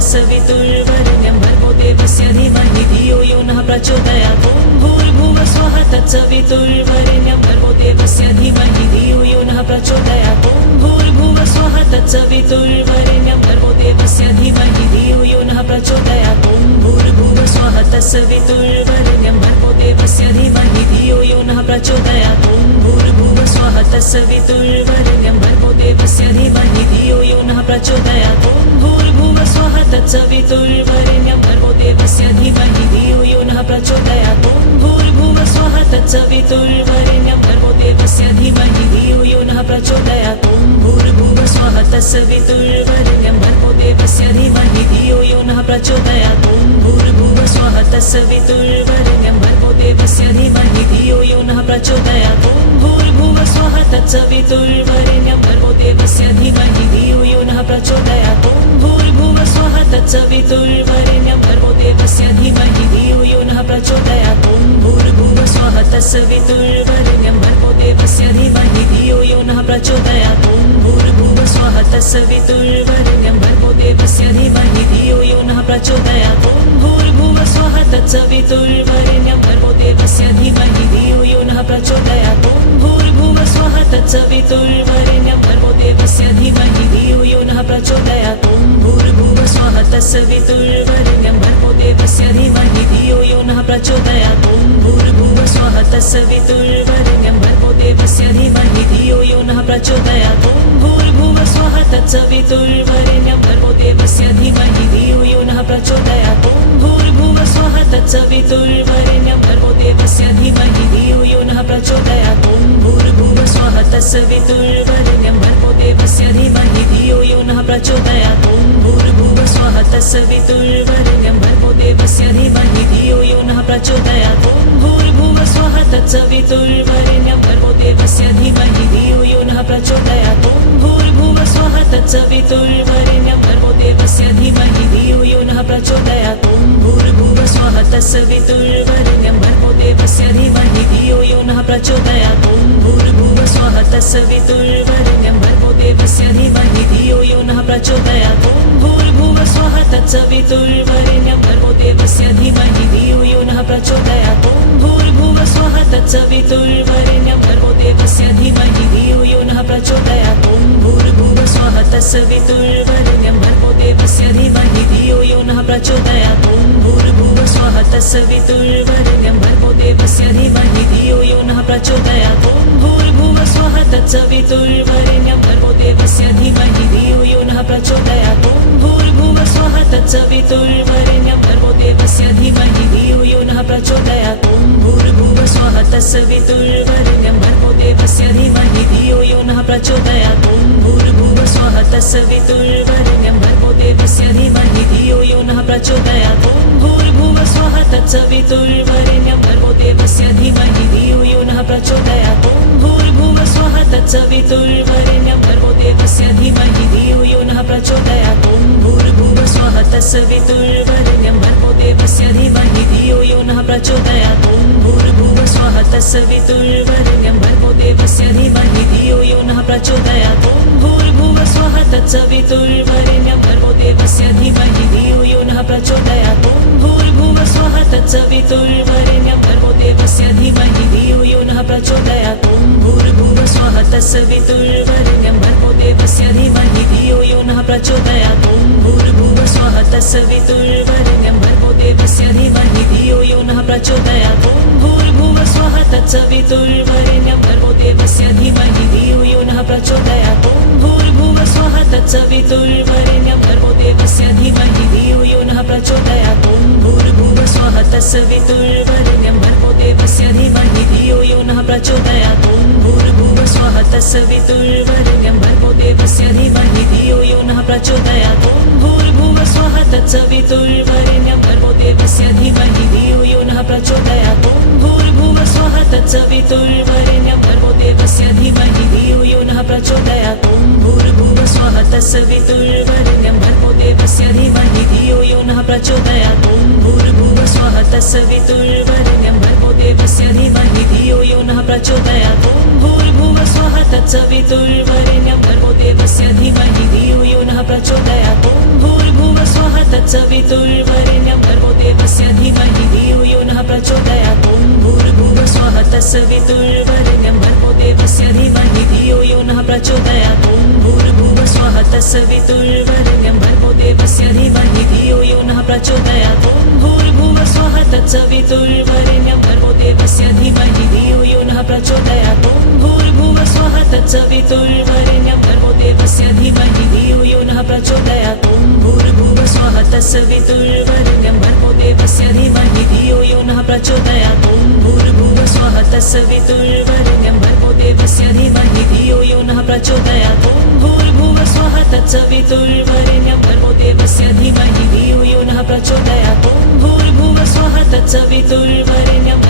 तत्सवितुर्वरेण्यं भर्गो देवस्य धीमहि धियो यो नः प्रचोदयात् ॐ भूर्भुवः स्वः तत्सवितुर्वरेण्यं भर्गो देवस्य धीमहि धियो यो नः प्रचोदयात् ॐ भूर्भुवः स्वः तत्सवितुर्वरेण्यं भर्गो देवस्य धीमहि धियो यो नः प्रचोदयात् ॐ भूर्भुवः स्वः तत्सवितुर्वरेण्यं भर्गो देवस्य धीमहि धियो यो नः प्रचोदयात् ॐ भूर्भुवः स्वः तत्सवितुर्वरेण्यं भर्गो देवस्य धीमहि धियो यो नः प्रचोदयात् ॐ भूर्भुवः स्वः तत्सवितुर्वरेण्यं भर्गो देवस्य धीमहि धियो यो नः प्रचोदयात् ॐ भूर्भुवः स्वः तत्सवितुर्वरेण्यं भर्गो देवस्य धीमहि धियो यो नः प्रचोदयात् ॐ भूर्भुवः स्वः तत्सवितुर्वरेण्यं भर्गो देवस्य धीमहि धियो यो नः प्रचोदयात् ॐ भूर्भुवः स्वः तत्सवितुर्वरेण्यं भर्गो देवस्य धीमहि धियो यो नः प्रचोदयात् ॐ भूर्भुवः स्वः तत्सवितुर्वरेण्यं भर्गो देवस्य धीमहि धियो यो नः प्रचोदयात् ॐ भूर्भुवः स्वः तत्सवितुर्वरेण्यं भर्गो देवस्य धीमहि धियो यो नः प्रचोदयात् ॐ भूर्भुवः स्वः तत्सवितुर्वरेण्यं भर्गो देवस्य धीमहि धियो यो नः प्रचोदयात् ॐ भूर्भुवः स्वः तत्सवितुर्वरेण्यं भर्गो देवस्य धीमहि धियो यो नः प्रचोदयात् ॐ भूर्भुवः स्वः तत्सवितुर्वरेण्यं भर्गो देवस्य धीमहि धियो यो नः प्रचोदयात् ॐ भूर्भुवः स्वः तत्सवितुर्वरेण्यं भर्गो देवस्य धीमहि धियो यो नः प्रचोदयात् ॐ भूर्भुवः स्वः तत्सवितुर्वरेण्यं भर्गो देवस्य धीमहि धियो यो नः प्रचोदयात् ॐ भूर्भुवः स्वः तत्सवितुर्वरेण्यं भर्गो देवस्य धीमहि धियो यो नः प्रचोदयात् ॐ भूर्भुवः स्वः तत्सवितुर्वरेण्यं भर्गो देवस्य धीमहि धियो यो नः प्रचोदयात् ॐ भूर्भुवः स्वः तत्सवितुर्वरेण्यं भर्गो देवस्य धीमहि धियो यो नः प्रचोदयात् ॐ भूर्भुवः स्वः तत्सवितुर्वरेण्यं भर्गो देवस्य धीमहि धियो यो नः प्रचोदयात् ॐ भूर्भुवः स्वः तत्सवितुर्वरेण्यं भर्गो देवस्य धीमहि धियो यो नः प्रचोदयात् ॐ भूर्भुवः स्वः तत्सवितुर्वरेण्यं भर्गो देवस्य धीमहि धियो यो नः प्रचोदयात् ॐ भूर्भुवः स्वः तत्सवितुर्वरेण्यं भर्गो देवस्य धीमहि धियो यो नः प्रचोदयात् ॐ भूर्भुवः स्वः तत्सवितुर्वरेण्यं भर्गो देवस्य धीमहि धियो यो नः प्रचोदयात् ॐ भूर्भुवः स्वः तत्सवितुर्वरेण्यं भर्गो देवस्य धीमहि धियो यो नः प्रचोदयात् ॐ भूर्भुवः स्वः तत्सवितुर्वरेण्यं भर्गो देवस्य धीमहि धियो यो नः प्रचोदयात् ॐ भूर्भुवः स्वः तत्सवितुर्वरेण्यं भर्गो देवस्य धीमहि धियो यो नः प्रचोदयात् ॐ भूर्भुवः स्वः तत्सवितुर्वरेण्यं भर्गो देवस्य धीमहि धियो यो नः प्रचोदयात् ॐ भूर्भुवः स्वः तत्सवितुर्वरेण्यं भर्गो देवस्य धीमहि धियो यो नः प्रचोदयात् ॐ भूर्भुवः स्वः तत्सवितुर्वरेण्यं भर्गो देवस्य धीमहि धियो यो नः प्रचोदयात् ॐ भूर्भुवः स्वः तत्सवितुर्वरेण्यं भर्गो देवस्य धीमहि धियो यो नः प्रचोदयात् ॐ भूर्भुवः स्वः तत्सवितुर्वरेण्यं भर्गो देवस्य धीमहि धियो यो नः प्रचोदयात् ॐ भूर्भुवः स्वः तत्सवितुर्वरेण्यं भर्गो देवस्य धीमहि धियो यो नः प्रचोदयात् ॐ भूर्भुवः स्वः तत्सवितुर्वरेण्यं भर्गो देवस्य धीमहि धियो यो नः प्रचोदयात् ॐ भूर्भुवः स्वः तत्सवितुर्वरेण्यं भर्गो देवस्य धीमहि धियो यो नः प्रचोदयात् ॐ भूर्भुवः स्वः तत्सवितुर्वरेण्यं भर्गो देवस्य धीमहि धियो यो नः प्रचोदयात् ॐ भूर्भुवः स्वः तत्सवितुर्वरेण्यं भर्गो देवस्य धीमहि धियो यो नः प्रचोदयात् ॐ भूर्भुवः स्वः तत्सवितुर्वरेण्यं भर्गो देवस्य धीमहि धियो यो नः प्रचोदयात् ॐ भूर्भुवः स्वः तत्सवितुर्वरेण्यं भर्गो देवस्य धीमहि धियो यो नः प्रचोदयात् ॐ भूर्भुवः स्वः तत्सवितुर्वरेण्यं भर्गो देवस्य धीमहि धियो यो नः प्रचोदयात् ॐ भूर्भुवः स्वः तत्सवितुर्वरेण्यं भर्गो देवस्य धीमहि धियो यो नः प्रचोदयात् ॐ भूर्भुवः स्वः तत्सवितुर्वरेण्यं भर्गो देवस्य धीमहि धियो यो नः प्रचोदयात् ॐ भूर्भुवः स्वः तत्सवितुर्वरेण्यं भर्गो देवस्य धीमहि धियो यो नः प्रचोदयात् ॐ भूर्भुवः स्वः तत्सवितुर्वरेण्यं भर्गो देवस्य धीमहि धियो यो नः प्रचोदयात् ॐ भूर्भुवः स्वः तत्सवितुर्वरेण्यं भर्गो देवस्य धीमहि धियो यो नः प्रचोदयात् ॐ भूर्भुवः स्वः तत्सवितुर्वरेण्यं भर्गो देवस्य धीमहि धियो यो नः प्रचोदयात् ॐ भूर्भुवः स्वः तत्सवितुर्वरेण्यं भर्गो देवस्य धीमहि धियो यो नः प्रचोदयात् ॐ भूर्भुवः स्वः तत्सवितुर्वरेण्यं भर्गो देवस्य धीमहि धियो यो नः प्रचोदयात् ॐ भूर्भुवः स्वः तत्सवितुर्वरेण्यं भर्गो देवस्य धीमहि धियो यो नः प्रचोदयात् ॐ भूर्भुवः स्वः तत्सवितुर्वरेण्यं भर्गो देवस्य धीमहि धियो यो नः प्रचोदयात् ॐ भूर्भुवः स्वः तत्सवितुर्वरेण्यं भर्गो देवस्य धीमहि धियो यो नः प्रचोदयात् ॐ भूर्भुवः स्वः तत्सवितुर्वरेण्यं भर्गो देवस्य धीमहि धियो यो नः प्रचोदयात् ॐ भूर्भुवः स्वः तत्सवितुर्वरेण्यं भर्गो देवस्य धीमहि धियो यो नः प्रचोदयात् ॐ भूर्भुवः स्वः तत्सवितुर्वरेण्यं भर्गो देवस्य धीमहि धियो यो नः प्रचोदयात् ॐ भूर्भुवः स्वः तत्सवितुर्वरेण्यं भर्गो देवस्य धीमहि धियो यो नः प्रचोदयात् ॐ भूर्भुवः स्वः तत्सवितुर्वरेण्यं भर्गो देवस्य धीमहि धियो यो नः प्रचोदयात् ॐ भूर्भुवः स्वः तत्सवितुर्वरेण्यं भर्गो देवस्य धीमहि धियो यो नः प्रचोदयात् ॐ भूर्भुवः स्वः तत्सवितुर्वरेण्यं भर्गो देवस्य धीमहि धियो यो नः प्रचोदयात् ॐ भूर्भुवः स्वः तत्सवितुर्वरेण्यं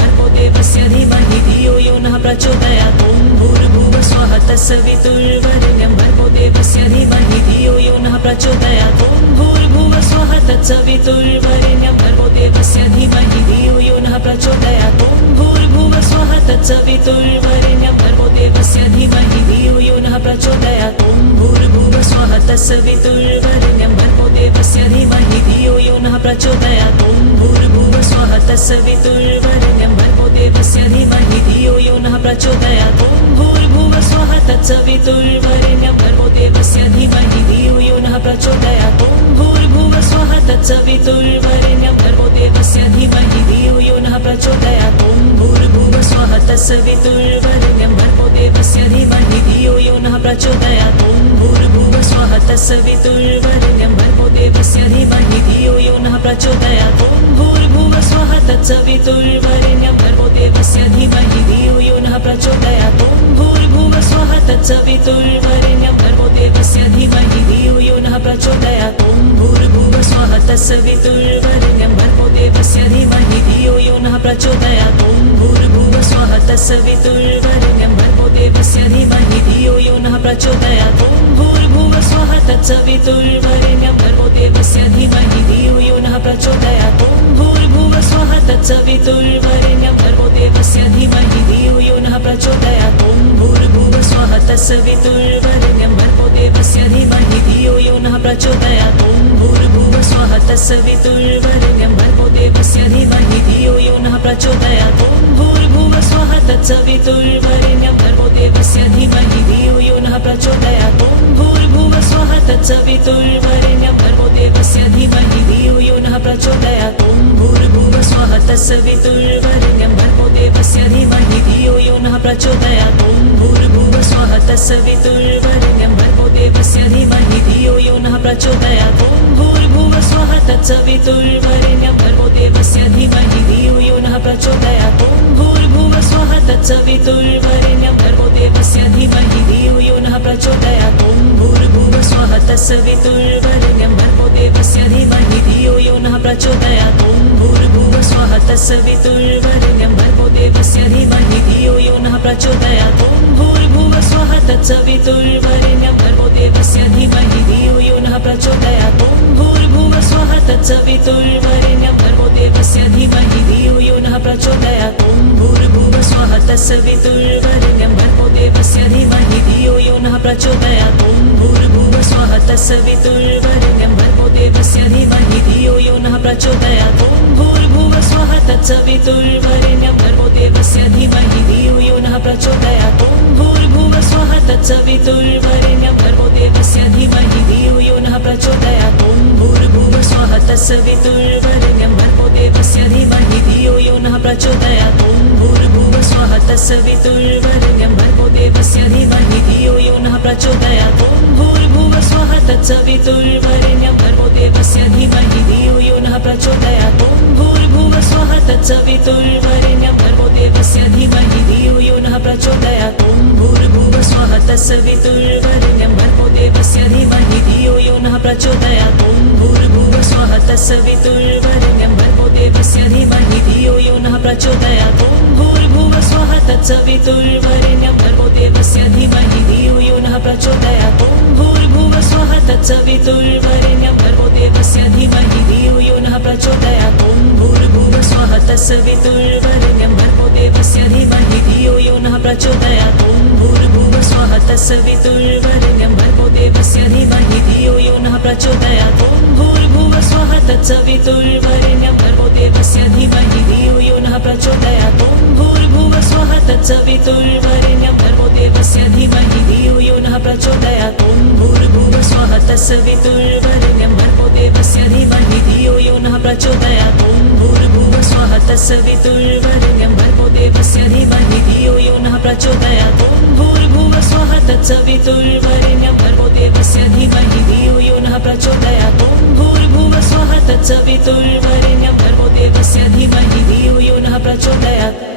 भर्गो देवस्य धीमहि धियो यो नः प्रचोदयात् ॐ भूर्भुवः स्वः तत्सवितुर्वरेण्यं भर्गो देवस्य धीमहि धियो यो नः प्रचोदयात् ॐ भूर्भुवः स्वः तत्सवितुर्वरेण्यं भर्गो देवस्य धीमहि धियो यो नः प्रचोदयात् ॐ भूर्भुवः स्वः तत्सवितुर्वरेण्यं भर्गो देवस्य धीमहि धियो यो नः प्रचोदयात् ॐ भूर्भुवः स्वः तत्सवितुर्वरेण्यं भर्गो देवस्य धीमहि धियो यो नः प्रचोदयात् ॐ भूर्भुवः स्वः तत्सवितुर्वरेण्यं भर्गो देवस्य धीमहि धियो यो नः प्रचोदयात् ॐ भूर्भुवः स्वः तत्सवितुर्वरेण्यं भर्गो देवस्य धीमहि धियो यो नः प्रचोदयात् ॐ भूर्भुवः स्वः तत्सवितुर्वरेण्यं भर्गो देवस्य धीमहि धियो यो नः प्रचोदयात् ॐ भूर्भुवः स्वः तत्सवितुर्वरेण्यं भर्गो देवस्य धीमहि धियो यो नः प्रचोदयात् ॐ भूर्भुवः स्वः तत्सवितुर्वरेण्यं भर्गो देवस्य धीमहि धियो यो नः प्रचोदयात् ॐ भूर्भुवः स्वः तत्सवितुर्वरेण्यं भर्गो देवस्य धीमहि धियो यो नः प्रचोदयात् ॐ भूर्भुवः स्वः तत्सवितुर्वरेण्यं भर्गो देवस्य धीमहि धियो यो नः प्रचोदयात् ॐ भूर्भुवः स्वः तत्सवितुर्वरेण्यं भर्गो देवस्य धीमहि धियो यो नः प्रचोदयात् ॐ भूर्भुवः स्वः तत्सवितुर्वरेण्यं भर्गो देवस्य धीमहि धियो यो नः प्रचोदयात् ॐ भूर्भुवः स्वः तत्सवितुर्वरेण्यं भर्गो देवस्य धीमहि धियो यो नः प्रचोदयात् ॐ भूर्भुवः स्वः तत्सवितुर्वरेण्यं भर्गो देवस्य धीमहि धियो यो नः प्रचोदयात् ॐ भूर्भुवः स्वः तत्सवितुर्वरेण्यं भर्गो देवस्य धीमहि धियो यो नः प्रचोदयात् ॐ भूर्भुवः स्वः तत्सवितुर्वरेण्यं भर्गो देवस्य धीमहि धियो यो नः प्रचोदयात् ॐ भूर्भुवः स्वः तत्सवितुर्वरेण्यं भर्गो देवस्य धीमहि धियो यो नः प्रचोदयात् ॐ भूर्भुवः स्वः तत्सवितुर्वरेण्यं भर्गो देवस्य धीमहि धियो यो नः प्रचोदयात् ॐ भूर्भुवः स्वः तत्सवितुर्वरेण्यं भर्गो देवस्य धीमहि धियो यो नः प्रचोदयात् ॐ भूर्भुवः स्वः तत्सवितुर्वरेण्यं भर्गो देवस्य धीमहि धियो यो नः प्रचोदयात् ॐ भूर्भुवः स्वः तत्सवितुर्वरेण्यं भर्गो देवस्य धीमहि धियो यो नः प्रचोदयात् ॐ भूर्भुवः स्वः तत्सवितुर्वरेण्यं भर्गो देवस्य धीमहि धियो यो नः प्रचोदयात् ॐ भूर्भुवः स्वः तत्सवितुर्वरेण्यं भर्गो देवस्य धीमहि धियो यो नः प्रचोदयात् ॐ भूर्भुवः स्वः तत्सवितुर्वरेण्यं भर्गो देवस्य धीमहि धियो यो नः प्रचोदयात् ॐ भूर्भुवः स्वः तत्सवितुर्वरेण्यं भर्गो देवस्य धीमहि धियो यो नः प्रचोदयात् ॐ भूर्भुवः स्वः तत्सवितुर्वरेण्यं भर्गो देवस्य धीमहि धियो यो नः प्रचोदयात् ॐ भूर्भुवः स्वः तत्सवितुर्वरेण्यं भर्गो देवस्य धीमहि धियो यो नः प्रचोदयात् ॐ भूर्भुवः स्वः तत्सवितुर्वरेण्यं भर्गो देवस्य धीमहि धियो यो नः प्रचोदयात् ॐ भूर्भुवः स्वः तत्सवितुर्वरेण्यं भर्गो देवस्य धीमहि धियो यो नः प्रचोदयात् ॐ भूर्भुवः स्वः तत्सवितुर्वरेण्यं भर्गो देवस्य धीमहि धियो यो नः प्रचोदयात् ॐ भूर्भुवः स्वः तत्सवितुर्वरेण्यं भर्गो देवस्य धीमहि धियो यो नः प्रचोदयात् ॐ भूर्भुवः स्वः तत्सवितुर्वरेण्यं भर्गो देवस्य धीमहि धियो यो नः प्रचोदयात् ॐ भूर्भुवः स्वः तत्सवितुर्वरेण्यं भर्गो देवस्य धीमहि धियो यो नः प्रचोदयात् ॐ भूर्भुवः स्वः तत्सवितुर्वरेण्यं भर्गो देवस्य धीमहि धियो यो नः प्रचोदयात् ॐ भूर्भुवः स्वः तत्सवितुर्वरेण्यं भर्गो देवस्य धीमहि धियो यो नः प्रचोदयात् ॐ भूर्भुवः स्वः तत्सवितुर्वरेण्यं भर्गो देवस्य धीमहि धियो यो नः प्रचोदयात् ॐ भूर्भुवः स्वः तत्सवितुर्वरेण्यं भर्गो देवस्य धीमहि धियो यो नः प्रचोदयात् ॐ भूर्भुवः स्वः तत्सवितुर्वरेण्यं भर्गो देवस्य धीमहि धियो यो नः प्रचोदयात् ॐ भूर्भुवः स्वः तत्सवितुर्वरेण्यं भर्गो देवस्य धीमहि धियो यो नः प्रचोदयात् ॐ भूर्भुवः स्वः तत्सवितुर्वरेण्यं भर्गो देवस्य धीमहि धियो यो नः प्रचोदयात् ॐ भूर्भुवः स्वः तत्सवितुर्वरेण्यं भर्गो देवस्य धीमहि धियो यो नः प्रचोदयात् ॐ भूर्भुवः स्वः तत्सवितुर्वरेण्यं भर्गो देवस्य धीमहि धियो यो नः प्रचोदयात् ॐ भूर्भुवः स्वः तत्सवितुर्वरेण्यं भर्गो देवस्य धीमहि धियो यो नः प्रचोदयात् ॐ भूर्भुवः स्वः तत्सवितुर्वरेण्यं भर्गो देवस्य धीमहि धियो यो नः प्रचोदयात् ॐ भूर्भुवः स्वः तत्सवितुर्वरेण्यं भर्गो देवस्य धीमहि धियो यो नः प्रचोदयात् ॐ भूर्भुवः स्वः तत्सवितुर्वरेण्यं भर्गो देवस्य धीमहि धियो यो नः प्रचोदयात् ॐ भूर्भुवः स्वः तत्सवितुर्वरेण्यं भर्गो देवस्य धीमहि धियो यो नः प्रचोदयात्